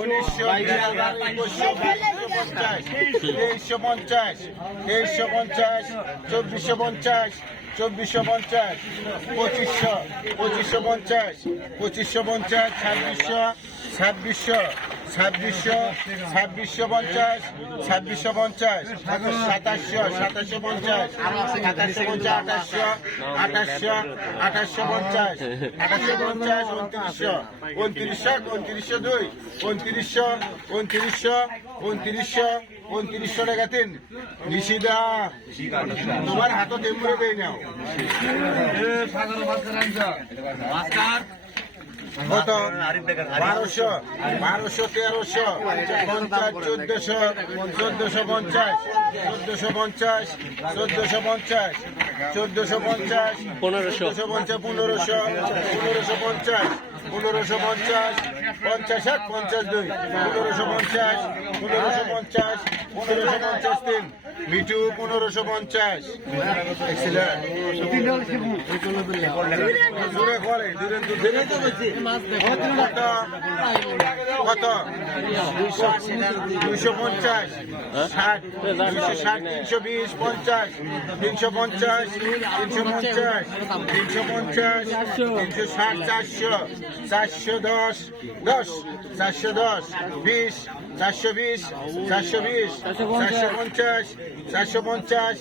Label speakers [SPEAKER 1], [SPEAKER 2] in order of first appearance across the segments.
[SPEAKER 1] উনিশশো তেইশশো পঞ্চাশ তেইশশো পঞ্চাশ, চব্বিশশো পঞ্চাশ চব্বিশশো পঞ্চাশ, পঁচিশশো পঁচিশশো পঞ্চাশ পঁচিশশো পঞ্চাশ ছাব্বিশশো ছাব্বিশশো। ছাব্বিশশো ছাব্বিশশো পঞ্চাশ ছাব্বিশশো পঞ্চাশ সাতাশশো সাতাশশো পঞ্চাশ সাতাশশো পঞ্চাশ আঠাশশো আঠাশশো আঠাশশো পঞ্চাশ আঠাশশো পঞ্চাশ উনত্রিশশো উনত্রিশশো উনত্রিশশো দুই উনত্রিশশো উনত্রিশশো উনত্রিশশো উনত্রিশশো টাকা তিন। নিশিদা তোমার হাতও তেমরে দেয় নাও। কত বারোশো বারোশো তেরোশো পঞ্চাশ চোদ্দশো চোদ্দশো পঞ্চাশ চোদ্দশো পঞ্চাশ চোদ্দশো পঞ্চাশ চোদ্দশো পঞ্চাশ
[SPEAKER 2] পনেরোশো।
[SPEAKER 1] চোদ্দশো পঞ্চাশ পনেরোশো পনেরোশো পঞ্চাশ পনেরোশো পঞ্চাশ পঞ্চাশ এক পঞ্চাশ দুই পনেরোশো পঞ্চাশ পনেরোশো পঞ্চাশ পনেরোশো পঞ্চাশ তিন মিঠু পনেরোশো পঞ্চাশ। দূরে করে দূরে দূরে কত? দুইশো পঞ্চাশ। ষাট, দুইশো ষাট, তিনশো বিশ, পঞ্চাশ। তিনশো পঞ্চাশ তিনশো পঞ্চাশ তিনশো পঞ্চাশ, তিনশো ষাট, চারশো চারশো বিশ চারশো বিশ চারশো পঞ্চাশ চারশো পঞ্চাশ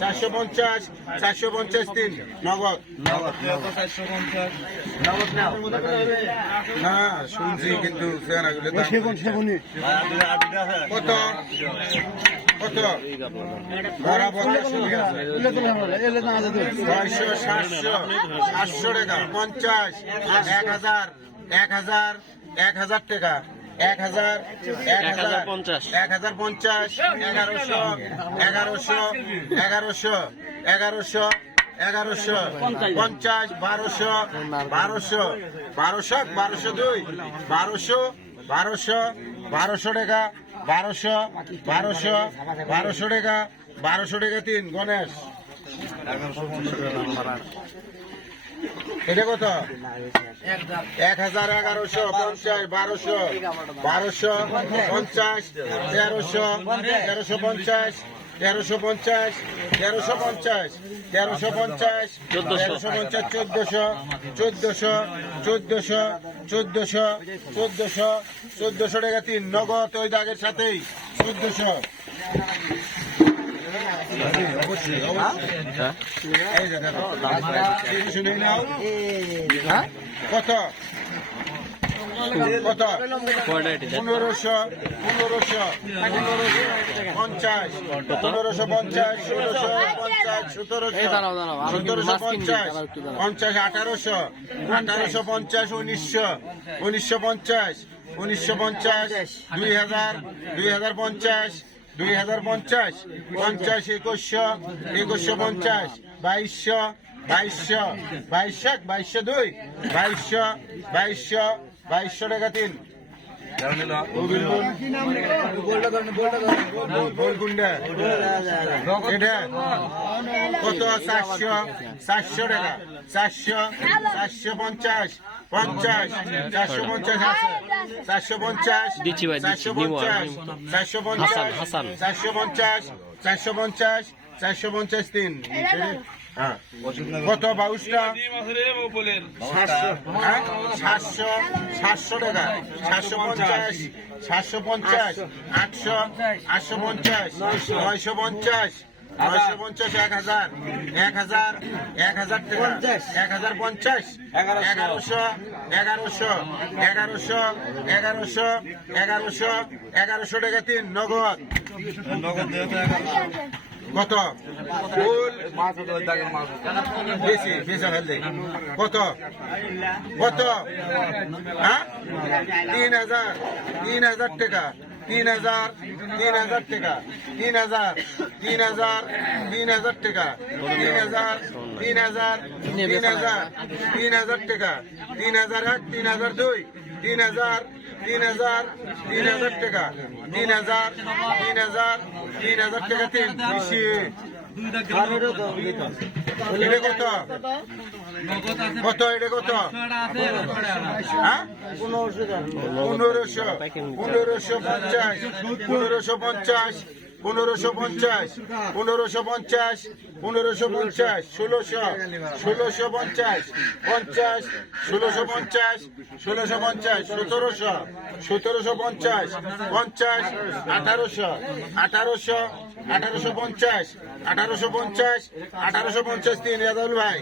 [SPEAKER 1] চারশো পঞ্চাশ চারশো পঞ্চাশ তিন। নগদ। না শুনছি কিন্তু কত? কত? বরাবর ছয়শো সাতশো সাতশো টাকা পঞ্চাশ এক হাজার এক হাজার এক হাজার টাকা। এক হাজার এক হাজার
[SPEAKER 2] পঞ্চাশ।
[SPEAKER 1] এক হাজার পঞ্চাশ এগারোশো এগারোশো এগারোশো এগারোশো এগারোশো পঞ্চাশ বারোশো বারোশো বারোশো বারোশো দুই বারোশো বারোশো বারোশো টাকা বারোশো বারোশো বারোশো টাকা বারোশো টাকা তিন গণেশ এটা কত? এক হাজার এগারোশো পঞ্চাশ, বারোশো বারোশো পঞ্চাশ, তেরোশো তেরোশো পঞ্চাশ তেরোশো পঞ্চাশ তেরোশো পঞ্চাশ তেরোশো পঞ্চাশ তেরোশো পঞ্চাশ, চোদ্দশো চোদ্দশো চোদ্দশো চোদ্দশো চোদ্দশো চোদ্দশো টাকা তিন, নগদ ওই দাগের সাথেই, চোদ্দশো। কত কত পনেরোশো পনেরোশো পনেরোশো পঞ্চাশ পনেরোশো পঞ্চাশ ষোলোশো পঞ্চাশ সতেরোশো সতেরোশো পঞ্চাশ পঞ্চাশ আঠারোশো আঠারোশো পঞ্চাশ, উনিশশো উনিশশো পঞ্চাশ উনিশশো পঞ্চাশ, দুই হাজার দুই হাজার পঞ্চাশ দুই হাজার পঞ্চাশ পঞ্চাশ, একুশশো একুশশো পঞ্চাশ, বাইশশো বাইশশো বাইশ বাইশশো দুই, বাইশশো বাইশশো বাইশশো টাকা তিন। কত চারশো চারশো টাকা চারশো চারশো পঞ্চাশ পঞ্চাশ চারশো পঞ্চাশ চারশো পঞ্চাশ চারশো পঞ্চাশ। চারশো পঞ্চাশ। চারশো পঞ্চাশ চারশো পঞ্চাশ চারশো পঞ্চাশ, তিন কত বাউসটা? হ্যাঁ? সাতশো সাতশো টাকা। সাতশো পঞ্চাশ সাতশো পঞ্চাশ আটশো আটশো পঞ্চাশ নয়শো পঞ্চাশ নয়শো পঞ্চাশ এক হাজার এক হাজার এক হাজার টাকা। এক হাজার পঞ্চাশ এগারোশো। এগারোশো এগারোশো এগারোশো এগারোশো এগারোশো টাকা তিন নগদ। কত? ফুল? বেশি বেশি ফেলতে কত? কত? হ্যাঁ? তিন হাজার তিন হাজার টাকা। তিন হাজার তিন হাজার টাকা। তিন হাজার তিন হাজার তিন হাজার টাকা। তিন হাজার তিন হাজার তিন হাজার তিন হাজার টাকা। তিন হাজার এক, তিন হাজার দুই। তিন হাজার তিন হাজার তিন হাজার টাকা। তিন হাজার তিন হাজার তিন হাজার টাকা তিন। কত? কত? এটা কত? হ্যাঁ? পনেরোশো পঞ্চাশ পনেরোশো পঞ্চাশ। পনেরোশো পঞ্চাশ পনেরোশো পঞ্চাশ পনেরোশো পঞ্চাশ, ষোলোশো ষোলোশো পঞ্চাশ পঞ্চাশ, ষোলোশো পঞ্চাশ ষোলোশো পঞ্চাশ, সতেরোশো সতেরোশো পঞ্চাশ পঞ্চাশ, আঠারোশো আঠারোশো আঠারোশো পঞ্চাশ আঠারোশো পঞ্চাশ আঠারোশো পঞ্চাশ তিন রেজাউল ভাই।